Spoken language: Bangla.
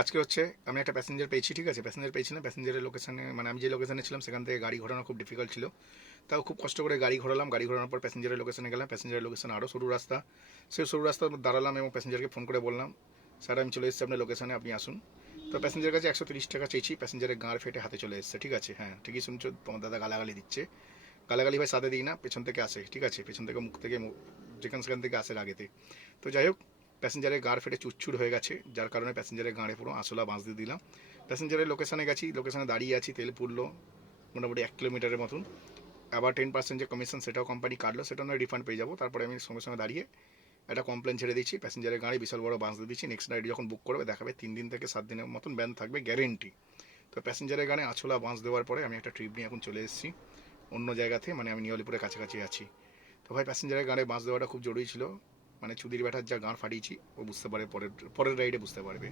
আজকে হচ্ছে আমি একটা প্যাসেঞ্জার পেয়েছি, ঠিক আছে? প্যাসেঞ্জার পেয়েছিলাম, প্যাসেঞ্জারের লোকেশানে মানে আমি যে লোকেশানে ছিলাম সেখান থেকে গাড়ি ঘোরানো খুব ডিফিকাল্ট ছিল। তাও খুব কষ্ট করে গাড়ি ঘোরালাম, গাড়ি ঘোরানোর পর প্যাসেঞ্জারের লোকেশানে গেলাম। প্যাসেঞ্জারের লোকেশানে আরও সরু রাস্তা, সেই সরু রাস্তা দাঁড়ালাম এবং প্যাসেঞ্জারকে ফোন করে বললাম, স্যার আমি চলে এসেছি আপনার লোকেশানে, আপনি আসুন। তো প্যাসেঞ্জারের কাছে 130 টাকা চেয়েছি, প্যাসেঞ্জারের গাঁড় ফেটে হাতে চলে এসেছে, ঠিক আছে? হ্যাঁ, ঠিকই শুনছো, তোমার দাদা গালাগালি দিচ্ছে। গালাগালি ভাই সাথে দিই না, পেছন থেকে আসে, ঠিক আছে? পেছন থেকে মুখ থেকে যেখান সেখান থেকে আসে রাগেতে। তো যাই হোক, প্যাসেঞ্জারের গাঁড় ফেটে চুরচুর হয়ে গেছে, যার কারণে প্যাসেঞ্জারের গাঁড়ে পুরো আঁশলা বাঁশ দিয়ে দিলাম। প্যাসেঞ্জারের লোকেশানে গেছি, লোকেশানে দাঁড়িয়ে আছি, তেল পুড়লো মোটামুটি 1 কিলোমিটারের মতন। আবার 10% যে কমিশন সেটাও কোম্পানি কাটলো, সেটা নয় রিফান্ড পেয়ে যাবো। তারপরে আমি সঙ্গে সঙ্গে দাঁড়িয়ে একটা কমপ্লেন ছেড়ে দিচ্ছি, প্যাসেঞ্জারের গাড়ি বিশাল বড় বাঁশ দিয়ে দিচ্ছি। নেক্সট রাইড যখন বুক করবে দেখাবে 3 দিন থেকে 7 দিনের মতন ব্যান থাকবে, গ্যারেন্টি। তো প্যাসেঞ্জারের গাড়ি আঁচলা বাঁশ দেওয়ার পরে আমি একটা ট্রিপ নিয়ে এখন চলে এসেছি অন্য জায়গাতে, মানে আমি নিয়লিপুরের কাছাকাছি আছি। তো ভাই প্যাসেঞ্জারের গাড়ি বাঁশ দেওয়াটা খুব জরুরি ছিল, মানে চুদির ব্যাটার যা গাঁড় ফাটিয়েছি ও বুঝতে পারে, পরের পরের রাইডে বুঝতে পারবে।